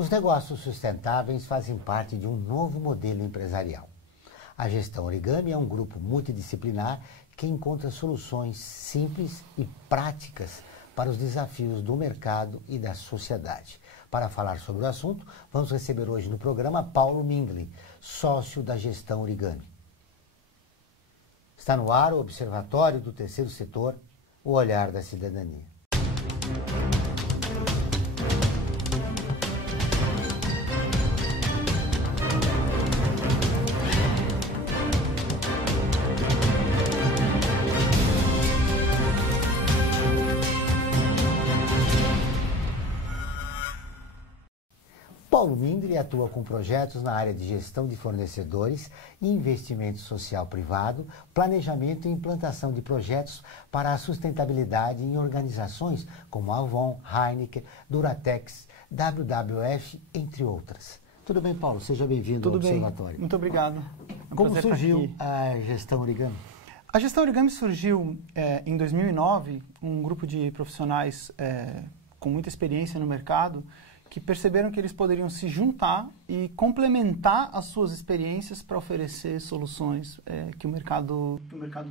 Os negócios sustentáveis fazem parte de um novo modelo empresarial. A Gestão Origami é um grupo multidisciplinar que encontra soluções simples e práticas para os desafios do mercado e da sociedade. Para falar sobre o assunto, vamos receber hoje no programa Paulo Mindli, sócio da Gestão Origami. Está no ar o Observatório do Terceiro Setor, o olhar da cidadania. Paulo Mindli atua com projetos na área de gestão de fornecedores, investimento social privado, planejamento e implantação de projetos para a sustentabilidade em organizações como Avon, Heineken, Duratex, WWF, entre outras. Tudo bem, Paulo? Seja bem-vindo ao Observatório. Muito obrigado. Como surgiu a Gestão Origami? A Gestão Origami surgiu em 2009, um grupo de profissionais com muita experiência no mercado, que perceberam que eles poderiam se juntar e complementar as suas experiências para oferecer soluções que o mercado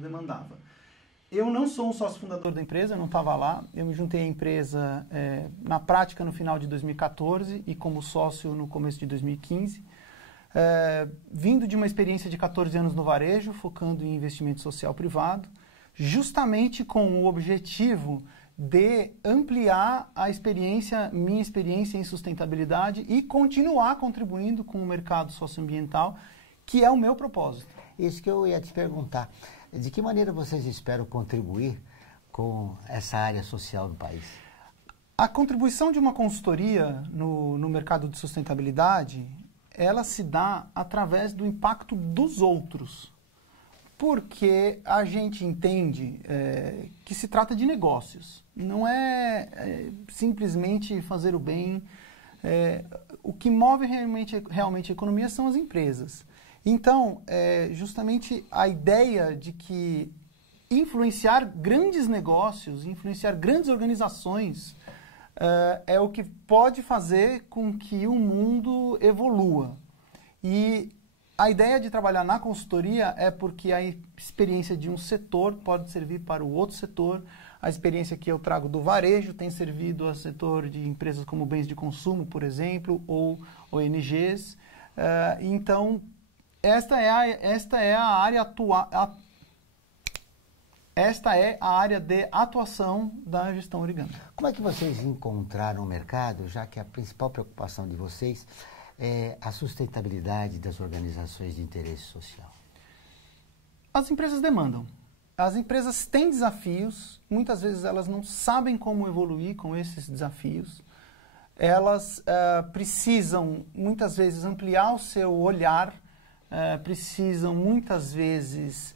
demandava. Eu não sou um sócio fundador da empresa, eu não estava lá. Eu me juntei à empresa na prática no final de 2014 e como sócio no começo de 2015. Vindo de uma experiência de 14 anos no varejo, focando em investimento social privado, justamente com o objetivo de ampliar minha experiência em sustentabilidade e continuar contribuindo com o mercado socioambiental, que é o meu propósito. Isso que eu ia te perguntar. De que maneira vocês esperam contribuir com essa área social do país? A contribuição de uma consultoria no mercado de sustentabilidade, ela se dá através do impacto dos outros. Porque a gente entende que se trata de negócios. Não é simplesmente fazer o bem. O que move realmente a economia são as empresas. Então, justamente a ideia de que influenciar grandes negócios, influenciar grandes organizações, é o que pode fazer com que o mundo evolua. E a ideia de trabalhar na consultoria é porque a experiência de um setor pode servir para o outro setor. A experiência que eu trago do varejo tem servido ao setor de empresas como bens de consumo, por exemplo, ou ONGs. Então, esta é a área de atuação da Gestão Origami. Como é que vocês encontraram o mercado, já que a principal preocupação de vocês é a sustentabilidade das organizações de interesse social? As empresas demandam. As empresas têm desafios, muitas vezes elas não sabem como evoluir com esses desafios. Elas precisam, muitas vezes, ampliar o seu olhar, precisam, muitas vezes,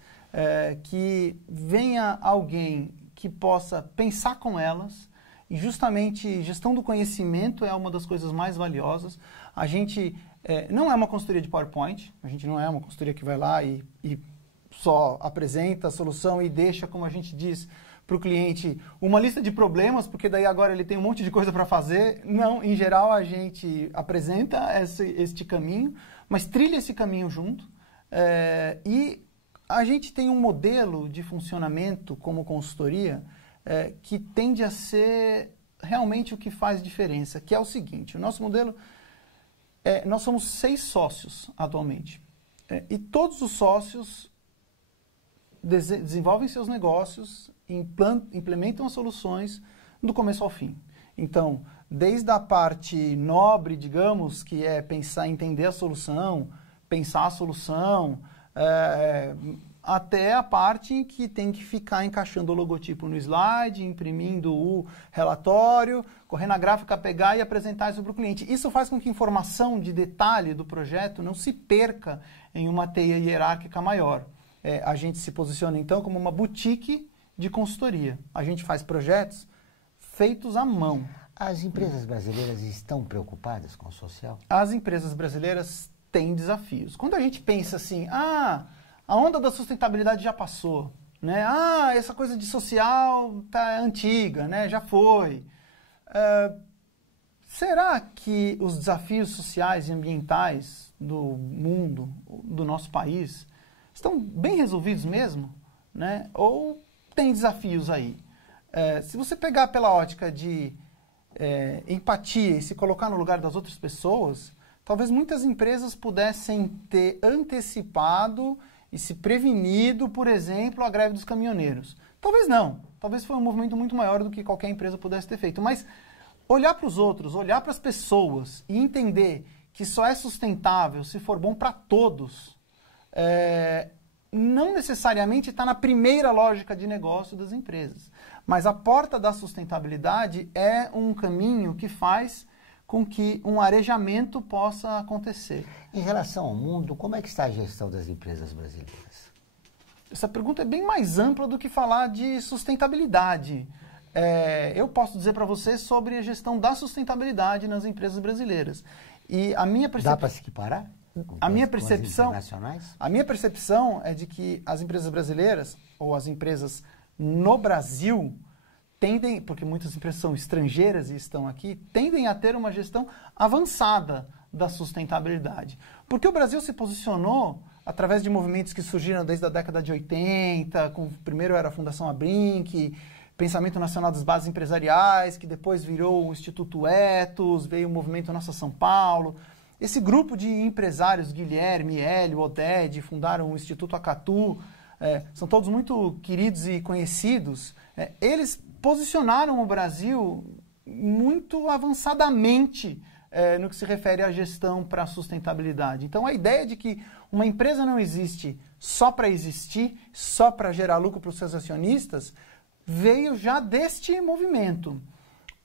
que venha alguém que possa pensar com elas. E justamente gestão do conhecimento é uma das coisas mais valiosas. A gente não é uma consultoria de PowerPoint, a gente não é uma consultoria que vai lá e só apresenta a solução e deixa, como a gente diz para o cliente, uma lista de problemas, porque daí agora ele tem um monte de coisa para fazer. Não, em geral a gente apresenta este caminho, mas trilha esse caminho junto. E a gente tem um modelo de funcionamento como consultoria que tende a ser realmente o que faz diferença, que é o seguinte: o nosso modelo, nós somos 6 sócios atualmente, e todos os sócios desenvolvem seus negócios, implementam as soluções do começo ao fim. Então, desde a parte nobre, digamos, que é pensar, entender a solução, pensar a solução, até a parte em que tem que ficar encaixando o logotipo no slide, imprimindo o relatório, correr na gráfica, pegar e apresentar isso para o cliente. Isso faz com que a informação de detalhe do projeto não se perca em uma teia hierárquica maior. A gente se posiciona, então, como uma boutique de consultoria. A gente faz projetos feitos à mão. As empresas brasileiras estão preocupadas com o social? As empresas brasileiras têm desafios. Quando a gente pensa assim, a onda da sustentabilidade já passou, né? Essa coisa de social tá antiga, né? Já foi. será que os desafios sociais e ambientais do mundo, do nosso país, estão bem resolvidos mesmo? Né? Ou tem desafios aí? Se você pegar pela ótica de empatia e se colocar no lugar das outras pessoas, talvez muitas empresas pudessem ter antecipado e se prevenido, por exemplo, a greve dos caminhoneiros. Talvez não. Talvez foi um movimento muito maior do que qualquer empresa pudesse ter feito. Mas olhar para os outros, olhar para as pessoas e entender que só é sustentável se for bom para todos, não necessariamente está na primeira lógica de negócio das empresas. Mas a porta da sustentabilidade é um caminho que faz com que um arejamento possa acontecer. Em relação ao mundo, como é que está a gestão das empresas brasileiras? Essa pergunta é bem mais ampla do que falar de sustentabilidade. Eu posso dizer para você sobre a gestão da sustentabilidade nas empresas brasileiras. E a minha Dá para se equiparar? A minha percepção é de que as empresas brasileiras, ou as empresas no Brasil, tendem, porque muitas empresas são estrangeiras e estão aqui, tendem a ter uma gestão avançada da sustentabilidade. Porque o Brasil se posicionou através de movimentos que surgiram desde a década de 80, primeiro era a Fundação Abrinq, Pensamento Nacional das Bases Empresariais, que depois virou o Instituto Etos, veio o Movimento Nossa São Paulo. Esse grupo de empresários, Guilherme, Hélio, Oded, fundaram o Instituto Acatu, são todos muito queridos e conhecidos. Eles posicionaram o Brasil muito avançadamente no que se refere à gestão para a sustentabilidade. Então, a ideia de que uma empresa não existe só para existir, só para gerar lucro para os seus acionistas, veio já deste movimento.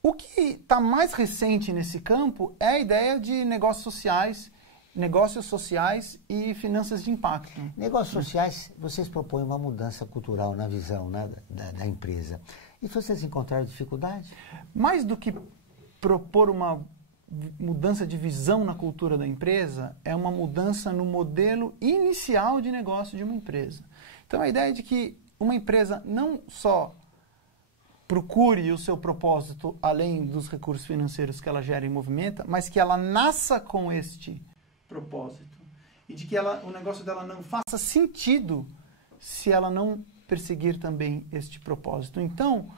O que está mais recente nesse campo é a ideia de negócios sociais e finanças de impacto. Negócios sociais, vocês propõem uma mudança cultural na visão, né, da empresa. E vocês encontraram dificuldade? Mais do que propor uma mudança de visão na cultura da empresa, é uma mudança no modelo inicial de negócio de uma empresa. Então, a ideia é de que uma empresa não só procure o seu propósito além dos recursos financeiros que ela gera e movimenta, mas que ela nasça com este propósito. E de que o negócio dela não faça sentido se ela não perseguir também este propósito. Então,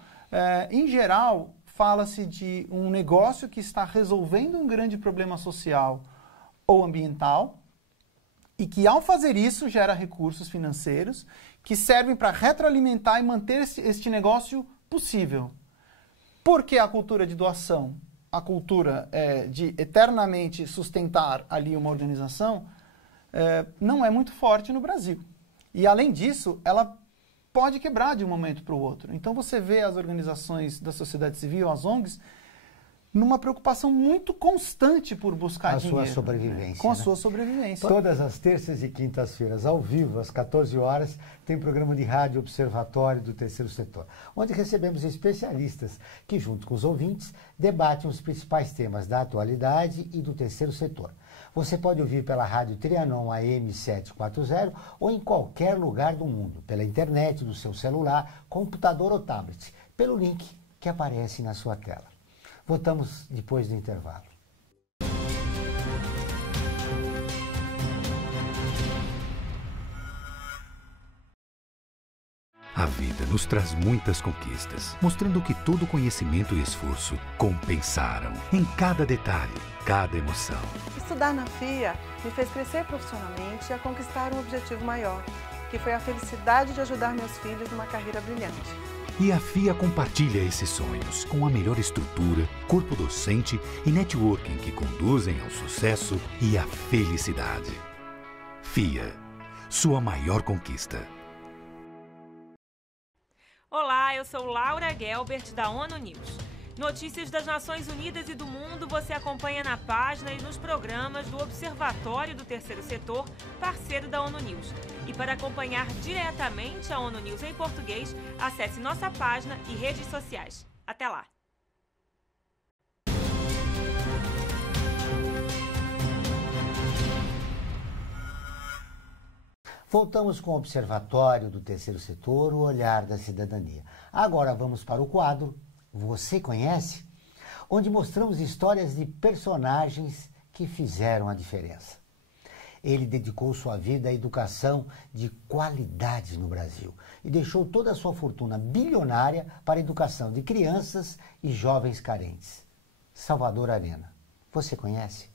em geral, fala-se de um negócio que está resolvendo um grande problema social ou ambiental e que, ao fazer isso, gera recursos financeiros que servem para retroalimentar e manter este negócio possível. Porque a cultura de doação, a cultura de eternamente sustentar ali uma organização, não é muito forte no Brasil. E, além disso, ela pode quebrar de um momento para o outro. Então, você vê as organizações da sociedade civil, as ONGs, numa preocupação muito constante por buscar dinheiro. Com a sua sobrevivência. Com a sua sobrevivência. Todas as terças e quintas-feiras, ao vivo, às 14 horas, tem programa de rádio Observatório do Terceiro Setor, onde recebemos especialistas que, junto com os ouvintes, debatem os principais temas da atualidade e do terceiro setor. Você pode ouvir pela rádio Trianon AM 740 ou em qualquer lugar do mundo, pela internet, do seu celular, computador ou tablet, pelo link que aparece na sua tela. Voltamos depois do intervalo. A vida nos traz muitas conquistas, mostrando que todo conhecimento e esforço compensaram em cada detalhe, cada emoção. Estudar na FIA me fez crescer profissionalmente e a conquistar um objetivo maior, que foi a felicidade de ajudar meus filhos numa carreira brilhante. E a FIA compartilha esses sonhos com a melhor estrutura, corpo docente e networking que conduzem ao sucesso e à felicidade. FIA, sua maior conquista. Olá, eu sou Laura Gelbert, da ONU News. Notícias das Nações Unidas e do mundo você acompanha na página e nos programas do Observatório do Terceiro Setor, parceiro da ONU News. E para acompanhar diretamente a ONU News em português, acesse nossa página e redes sociais. Até lá! Voltamos com o Observatório do Terceiro Setor, o olhar da cidadania. Agora vamos para o quadro Você Conhece? onde mostramos histórias de personagens que fizeram a diferença. Ele dedicou sua vida à educação de qualidade no Brasil e deixou toda a sua fortuna bilionária para a educação de crianças e jovens carentes. Salvador Arena. Você conhece?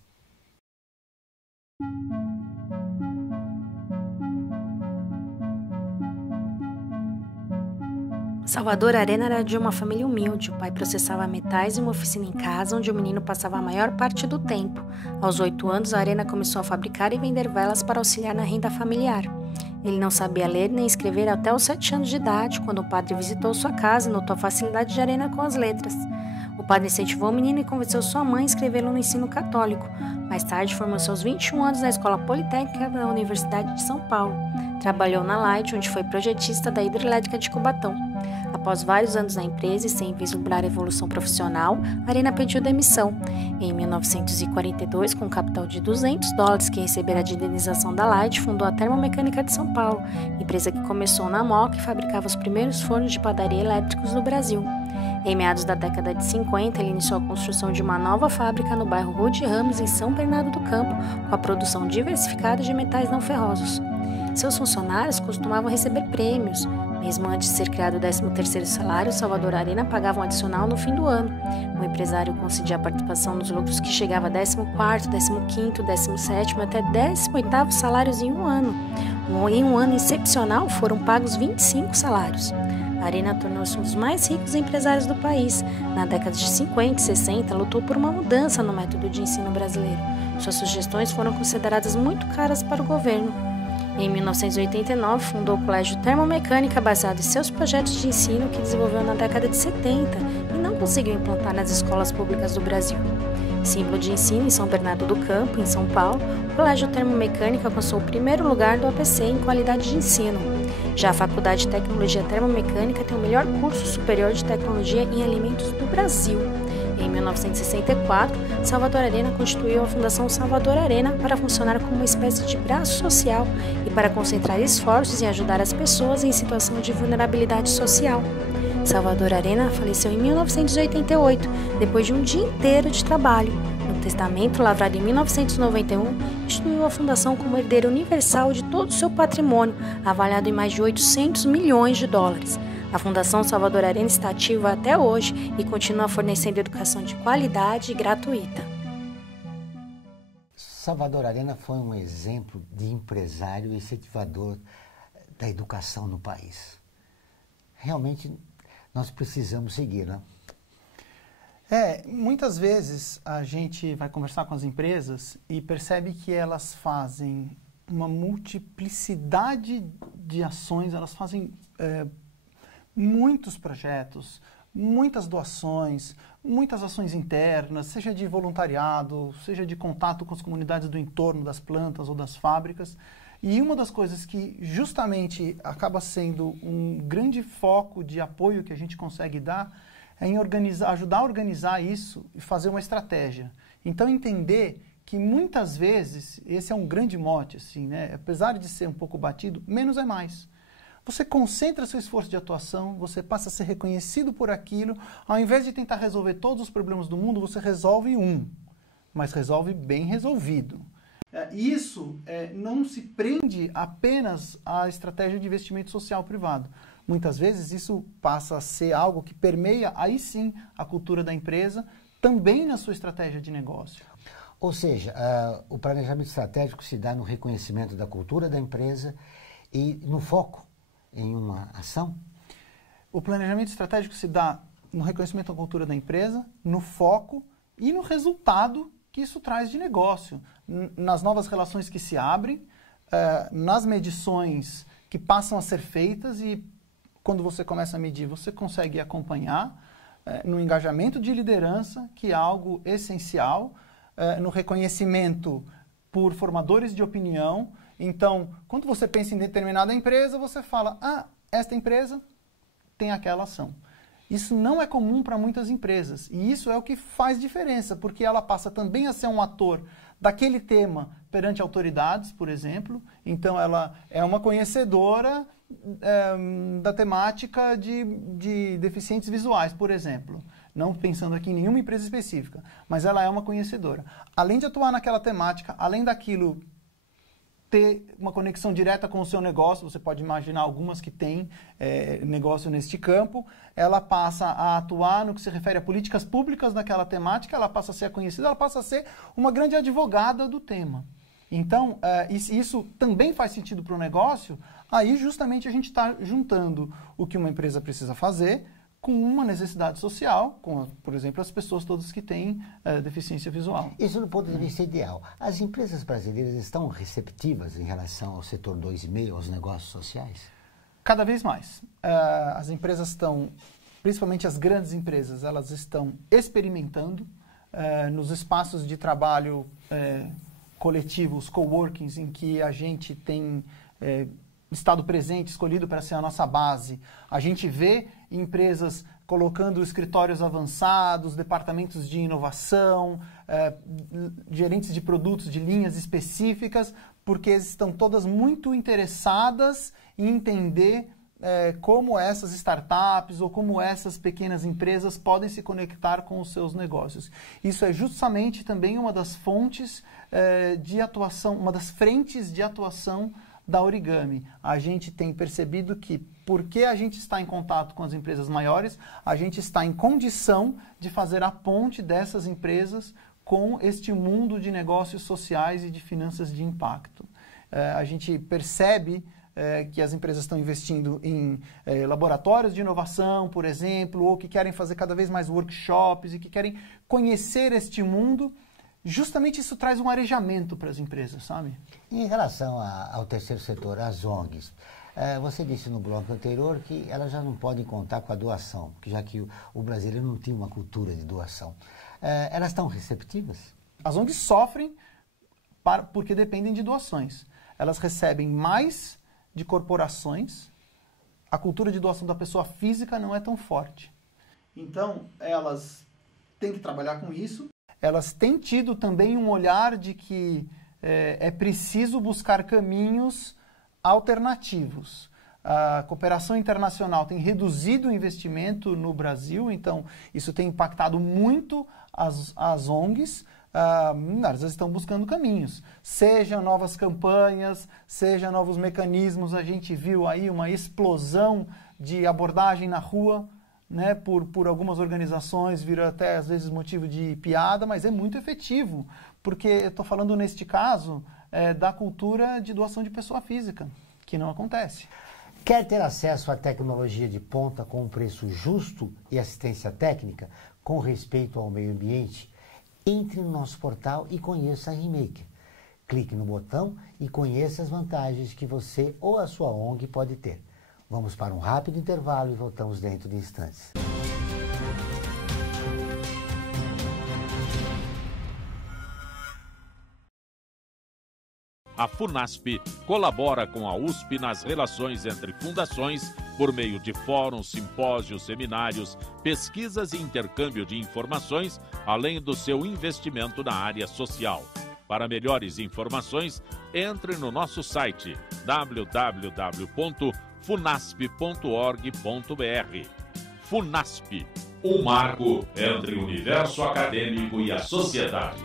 Salvador Arena era de uma família humilde. O pai processava metais em uma oficina em casa, onde o menino passava a maior parte do tempo. Aos 8 anos, a Arena começou a fabricar e vender velas para auxiliar na renda familiar. Ele não sabia ler nem escrever até os 7 anos de idade, quando o padre visitou sua casa e notou a facilidade de Arena com as letras. O padre incentivou o menino e convenceu sua mãe a inscrevê-lo no ensino católico. Mais tarde, formou-se aos 21 anos na Escola Politécnica da Universidade de São Paulo. Trabalhou na Light, onde foi projetista da hidrelétrica de Cubatão. Após vários anos na empresa e sem vislumbrar a evolução profissional, Arena pediu demissão. Em 1942, com um capital de $200 que recebera de indenização da Light, fundou a Termomecânica de São Paulo, empresa que começou na Moca e fabricava os primeiros fornos de padaria elétricos no Brasil. Em meados da década de 50, ele iniciou a construção de uma nova fábrica no bairro Rua de Ramos, em São Bernardo do Campo, com a produção diversificada de metais não ferrosos. Seus funcionários costumavam receber prêmios. Mesmo antes de ser criado o 13º salário, Salvador Arena pagava um adicional no fim do ano. O empresário concedia a participação nos lucros que chegava a 14º, 15º, 17º até 18º salários em um ano. Em um ano excepcional, foram pagos 25 salários. A Arena tornou-se um dos mais ricos empresários do país. Na década de 50 e 60, lutou por uma mudança no método de ensino brasileiro. Suas sugestões foram consideradas muito caras para o governo. Em 1989, fundou o Colégio Termomecânica, baseado em seus projetos de ensino que desenvolveu na década de 70 e não conseguiu implantar nas escolas públicas do Brasil. Símbolo de ensino em São Bernardo do Campo, em São Paulo, o Colégio Termomecânica alcançou o primeiro lugar do APC em qualidade de ensino. Já a Faculdade de Tecnologia Termomecânica tem o melhor curso superior de tecnologia em alimentos do Brasil. Em 1964, Salvador Arena constituiu a Fundação Salvador Arena para funcionar como uma espécie de braço social e para concentrar esforços em ajudar as pessoas em situação de vulnerabilidade social. Salvador Arena faleceu em 1988, depois de um dia inteiro de trabalho. No testamento, lavrado em 1991, instituiu a fundação como herdeiro universal de todo o seu patrimônio, avaliado em mais de $800 milhões. A Fundação Salvador Arena está ativa até hoje e continua fornecendo educação de qualidade e gratuita. Salvador Arena foi um exemplo de empresário e incentivador da educação no país. Realmente, nós precisamos seguir, né? Muitas vezes a gente vai conversar com as empresas e percebe que elas fazem uma multiplicidade de ações, elas fazem muitos projetos, muitas doações, muitas ações internas, seja de voluntariado, seja de contato com as comunidades do entorno das plantas ou das fábricas. E uma das coisas que justamente acaba sendo um grande foco de apoio que a gente consegue dar é em ajudar a organizar isso e fazer uma estratégia. Então, entender que muitas vezes, esse é um grande mote, assim, né? Apesar de ser um pouco batido, menos é mais. Você concentra seu esforço de atuação, você passa a ser reconhecido por aquilo, ao invés de tentar resolver todos os problemas do mundo, você resolve um, mas resolve bem resolvido. Isso não se prende apenas à estratégia de investimento social privado. Muitas vezes isso passa a ser algo que permeia, aí sim, a cultura da empresa, também na sua estratégia de negócio. Ou seja, o planejamento estratégico se dá no reconhecimento da cultura da empresa e no foco em uma ação? O planejamento estratégico se dá no reconhecimento da cultura da empresa, no foco e no resultado que isso traz de negócio, nas novas relações que se abrem, nas medições que passam a ser feitas e quando você começa a medir, você consegue acompanhar no engajamento de liderança, que é algo essencial, no reconhecimento por formadores de opinião. Então, quando você pensa em determinada empresa, você fala, esta empresa tem aquela ação. Isso não é comum para muitas empresas e isso é o que faz diferença, porque ela passa também a ser um ator daquele tema perante autoridades, por exemplo. Então, ela é uma conhecedora da temática de deficientes visuais, por exemplo. não pensando aqui em nenhuma empresa específica, mas ela é uma conhecedora. Além de atuar naquela temática, além daquilo ter uma conexão direta com o seu negócio, você pode imaginar algumas que têm negócio neste campo, ela passa a atuar no que se refere a políticas públicas naquela temática, ela passa a ser conhecida, ela passa a ser uma grande advogada do tema. Então, isso também faz sentido para o negócio, aí justamente a gente está juntando o que uma empresa precisa fazer com uma necessidade social, com, por exemplo, as pessoas todas que têm deficiência visual. Isso do ponto de vista ideal. As empresas brasileiras estão receptivas em relação ao setor 2,5, aos negócios sociais? Cada vez mais. As empresas estão, principalmente as grandes empresas, elas estão experimentando nos espaços de trabalho coletivos, coworkings, em que a gente tem estado presente, escolhido para ser a nossa base. A gente vê empresas colocando escritórios avançados, departamentos de inovação, gerentes de produtos de linhas específicas, porque estão todas muito interessadas em entender como essas startups ou como essas pequenas empresas podem se conectar com os seus negócios. Isso é justamente também uma das fontes de atuação, uma das frentes de atuação da Origami. A gente tem percebido que, porque a gente está em contato com as empresas maiores, a gente está em condição de fazer a ponte dessas empresas com este mundo de negócios sociais e de finanças de impacto. A gente percebe que as empresas estão investindo em laboratórios de inovação, por exemplo, ou que querem fazer cada vez mais workshops e que querem conhecer este mundo. Justamente isso traz um arejamento para as empresas, sabe? Em relação ao terceiro setor, as ONGs, você disse no bloco anterior que elas já não podem contar com a doação, já que o brasileiro não tem uma cultura de doação. Elas estão receptivas? As ONGs sofrem porque dependem de doações. Elas recebem mais de corporações, a cultura de doação da pessoa física não é tão forte. Então, elas têm que trabalhar com isso. Elas têm tido também um olhar de que é preciso buscar caminhos alternativos. A cooperação internacional tem reduzido o investimento no Brasil, então isso tem impactado muito as ONGs. Elas estão buscando caminhos, seja novas campanhas, seja novos mecanismos. A gente viu aí uma explosão de abordagem na rua, né, por algumas organizações, vira até às vezes motivo de piada, mas é muito efetivo, porque eu estou falando neste caso da cultura de doação de pessoa física, que não acontece. Quer ter acesso à tecnologia de ponta com um preço justo e assistência técnica com respeito ao meio ambiente? Entre no nosso portal e conheça a Remaker. Clique no botão e conheça as vantagens que você ou a sua ONG pode ter. Vamos para um rápido intervalo e voltamos dentro de instantes. A FUNASP colabora com a USP nas relações entre fundações por meio de fóruns, simpósios, seminários, pesquisas e intercâmbio de informações, além do seu investimento na área social. Para melhores informações, entre no nosso site www.funasp.org.br. FUNASP, um marco entre o universo acadêmico e a sociedade.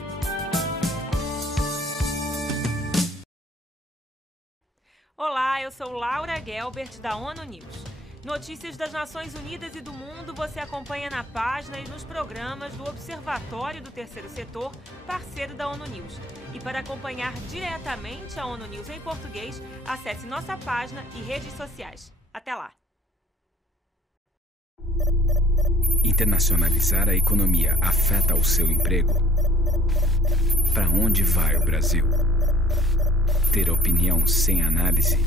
Olá, eu sou Laura Gelbert, da ONU News. Notícias das Nações Unidas e do mundo você acompanha na página e nos programas do Observatório do Terceiro Setor, parceiro da ONU News. E para acompanhar diretamente a ONU News em português, acesse nossa página e redes sociais. Até lá! Internacionalizar a economia afeta o seu emprego? Para onde vai o Brasil? Ter opinião sem análise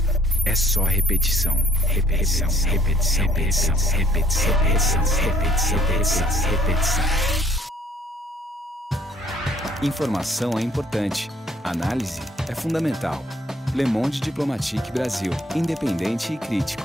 é só repetição, repetição, repetição, repetição, repetição, repetição, repetição, repetição, repetição. Informação é importante, análise é fundamental. Le Monde Diplomatique Brasil, independente e crítico.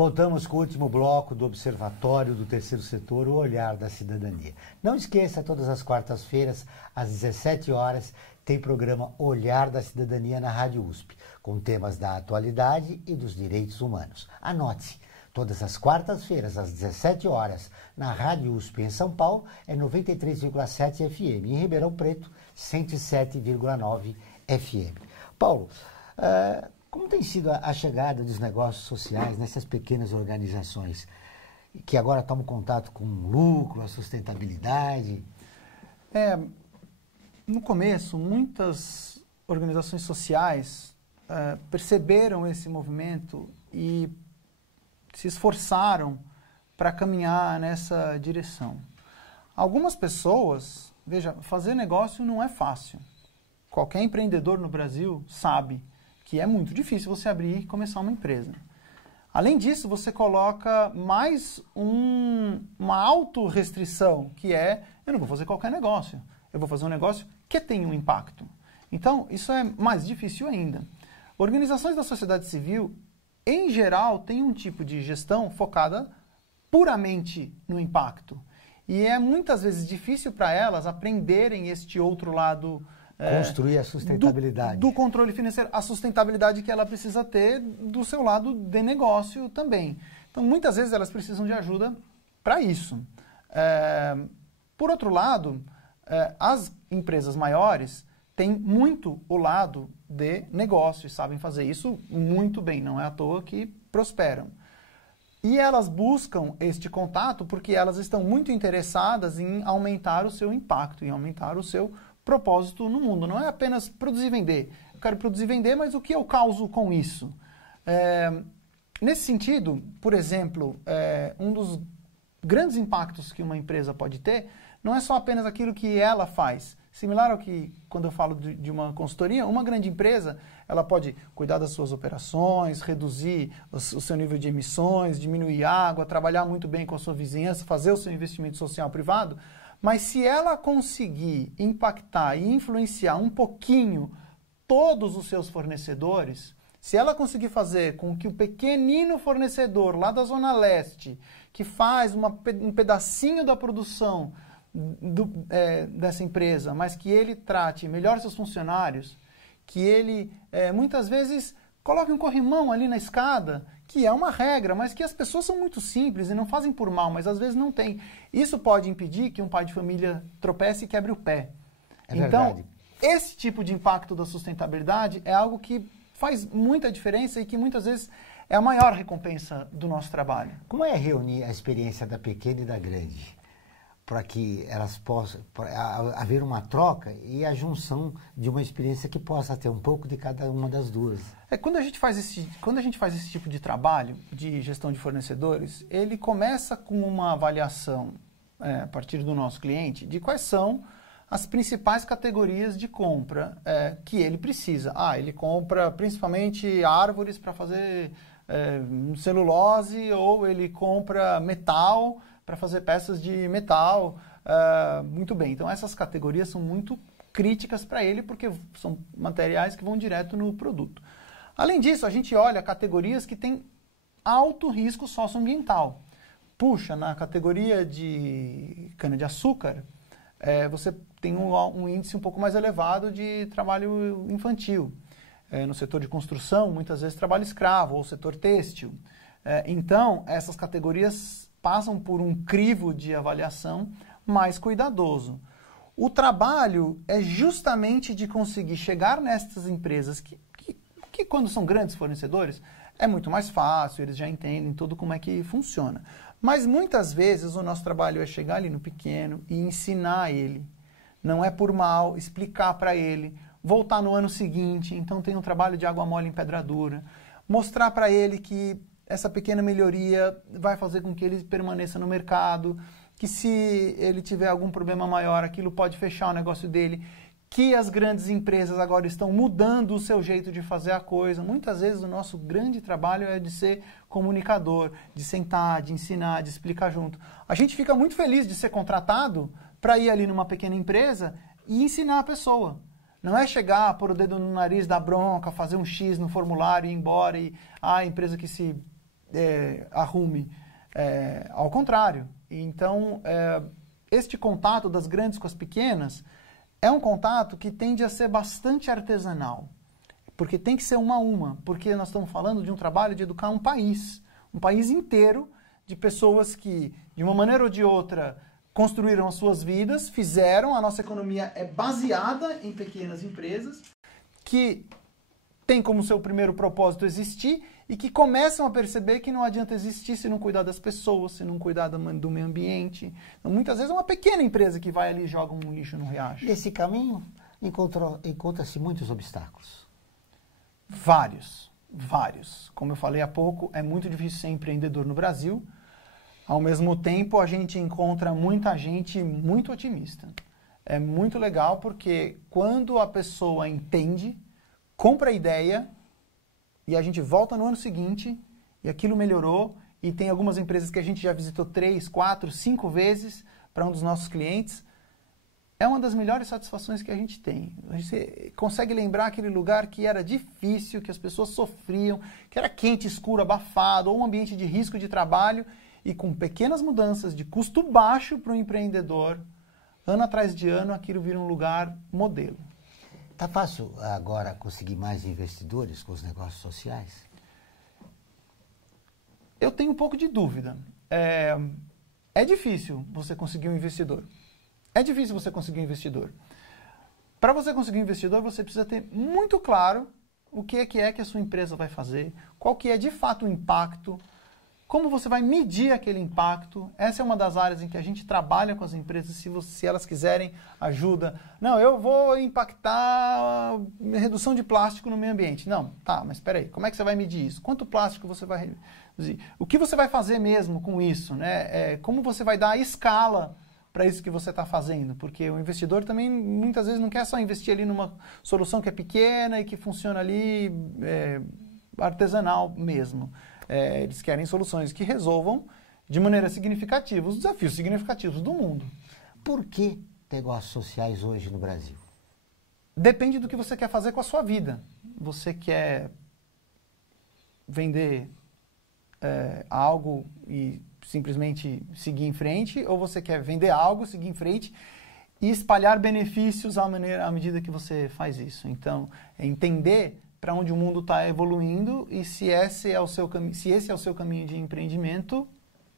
Voltamos com o último bloco do Observatório do Terceiro Setor, o Olhar da Cidadania. Não esqueça, todas as quartas-feiras, às 17 horas, tem programa Olhar da Cidadania na Rádio USP, com temas da atualidade e dos direitos humanos. Anote, todas as quartas-feiras, às 17 horas, na Rádio USP em São Paulo, é 93,7 FM. Em Ribeirão Preto, 107,9 FM. Paulo, como tem sido a chegada dos negócios sociais nessas pequenas organizações que agora tomam contato com o lucro, a sustentabilidade? No começo, muitas organizações sociais perceberam esse movimento e se esforçaram para caminhar nessa direção. Algumas pessoas, veja, fazer negócio não é fácil. Qualquer empreendedor no Brasil sabe que é muito difícil você abrir e começar uma empresa. Além disso, você coloca mais uma autorrestrição, que é, eu não vou fazer qualquer negócio, eu vou fazer um negócio que tenha um impacto. Então, isso é mais difícil ainda. Organizações da sociedade civil, em geral, têm um tipo de gestão focada puramente no impacto. E é muitas vezes difícil para elas aprenderem este outro lado construir a sustentabilidade. Do controle financeiro, a sustentabilidade que ela precisa ter do seu lado de negócio também. Então, muitas vezes elas precisam de ajuda para isso. Por outro lado, as empresas maiores têm muito o lado de negócio e sabem fazer isso muito bem, não é à toa que prosperam. E elas buscam este contato porque elas estão muito interessadas em aumentar o seu impacto, em aumentar o seu propósito no mundo. Não é apenas produzir e vender. Eu quero produzir e vender, mas o que eu causo com isso? Nesse sentido, por exemplo, um dos grandes impactos que uma empresa pode ter não é só apenas aquilo que ela faz. Similar ao que, quando eu falo de uma consultoria, uma grande empresa, ela pode cuidar das suas operações, reduzir o seu nível de emissões, diminuir água, trabalhar muito bem com a sua vizinhança, fazer o seu investimento social privado. Mas se ela conseguir impactar e influenciar um pouquinho todos os seus fornecedores, se ela conseguir fazer com que o pequenino fornecedor lá da Zona Leste, que faz um pedacinho da produção dessa empresa, mas que ele trate melhor seus funcionários, que ele muitas vezes coloque um corrimão ali na escada, que é uma regra, mas que as pessoas são muito simples e não fazem por mal, mas às vezes não tem. Isso pode impedir que um pai de família tropece e quebre o pé. Então, esse tipo de impacto da sustentabilidade é algo que faz muita diferença e que muitas vezes é a maior recompensa do nosso trabalho. Como é reunir a experiência da pequena e da grande, para que elas possam haver uma troca e a junção de uma experiência que possa ter um pouco de cada uma das duas? Quando a gente faz esse tipo de trabalho de gestão de fornecedores, ele começa com uma avaliação a partir do nosso cliente de quais são as principais categorias de compra que ele precisa. Ele compra principalmente árvores para fazer celulose, ou ele compra metal para fazer peças de metal. Muito bem, então essas categorias são muito críticas para ele, porque são materiais que vão direto no produto. Além disso, a gente olha categorias que têm alto risco socioambiental. Puxa, na categoria de cana-de-açúcar, você tem um índice um pouco mais elevado de trabalho infantil. No setor de construção, muitas vezes trabalho escravo, ou setor têxtil. Então, essas categorias passam por um crivo de avaliação mais cuidadoso. O trabalho é justamente de conseguir chegar nessas empresas que quando são grandes fornecedores, é muito mais fácil, eles já entendem tudo como é que funciona. Mas muitas vezes o nosso trabalho é chegar ali no pequeno e ensinar ele. Não é por mal, explicar para ele, voltar no ano seguinte, então tem um trabalho de água mole em pedra dura, mostrar para ele que essa pequena melhoria vai fazer com que ele permaneça no mercado, que se ele tiver algum problema maior, aquilo pode fechar o negócio dele, que as grandes empresas agora estão mudando o seu jeito de fazer a coisa. Muitas vezes o nosso grande trabalho é de ser comunicador, de sentar, de ensinar, de explicar junto. A gente fica muito feliz de ser contratado para ir ali numa pequena empresa e ensinar a pessoa. Não é chegar, pôr o dedo no nariz, dar bronca, fazer um X no formulário e ir embora e a empresa que se arrume. Ao contrário. Então, este contato das grandes com as pequenas é um contato que tende a ser bastante artesanal. Porque tem que ser uma a uma. Porque nós estamos falando de um trabalho de educar um país inteiro de pessoas que, de uma maneira ou de outra, construíram as suas vidas, fizeram, a nossa economia é baseada em pequenas empresas, que tem como seu primeiro propósito existir e que começam a perceber que não adianta existir se não cuidar das pessoas, se não cuidar do meio ambiente. Então, muitas vezes é uma pequena empresa que vai ali e joga um lixo no riacho. Nesse caminho, encontra-se muitos obstáculos. Vários. Como eu falei há pouco, é muito difícil ser empreendedor no Brasil. Ao mesmo tempo, a gente encontra muita gente muito otimista. É muito legal porque quando a pessoa entende, compra a ideia e a gente volta no ano seguinte e aquilo melhorou e tem algumas empresas que a gente já visitou 3, 4, 5 vezes para um dos nossos clientes. É uma das melhores satisfações que a gente tem. Você consegue lembrar aquele lugar que era difícil, que as pessoas sofriam, que era quente, escuro, abafado, ou um ambiente de risco de trabalho, e com pequenas mudanças de custo baixo para o empreendedor, ano atrás de ano, aquilo vira um lugar modelo. Está fácil agora conseguir mais investidores com os negócios sociais? Eu tenho um pouco de dúvida. É difícil você conseguir um investidor. Para você conseguir um investidor, você precisa ter muito claro o que é que a sua empresa vai fazer, qual que é de fato o impacto, como você vai medir aquele impacto. Essa é uma das áreas em que a gente trabalha com as empresas, se elas quiserem ajuda. Não, eu vou impactar a redução de plástico no meio ambiente. Não, tá, mas espera aí, como é que você vai medir isso? Quanto plástico você vai reduzir? O que você vai fazer mesmo com isso, né? Como você vai dar a escala para isso que você está fazendo? Porque o investidor também muitas vezes não quer só investir ali numa solução que é pequena e que funciona ali artesanal mesmo. Eles querem soluções que resolvam de maneira significativa os desafios significativos do mundo. Por que negócios sociais hoje no Brasil? Depende do que você quer fazer com a sua vida. Você quer vender algo e simplesmente seguir em frente, ou você quer vender algo, seguir em frente e espalhar benefícios à medida que você faz isso. Então, entender para onde o mundo está evoluindo e se esse é o seu caminho de empreendimento,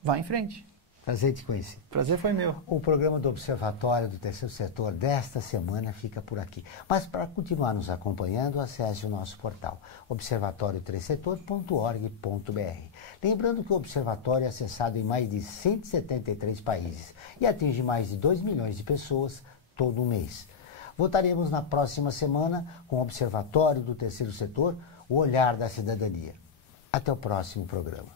vá em frente. Prazer te conhecer. Prazer foi meu. O programa do Observatório do Terceiro Setor desta semana fica por aqui. Mas para continuar nos acompanhando, acesse o nosso portal observatorioterceirsetor.org.br. Lembrando que o Observatório é acessado em mais de 173 países e atinge mais de 2 milhões de pessoas todo mês. Voltaremos na próxima semana com o Observatório do Terceiro Setor, o olhar da cidadania. Até o próximo programa.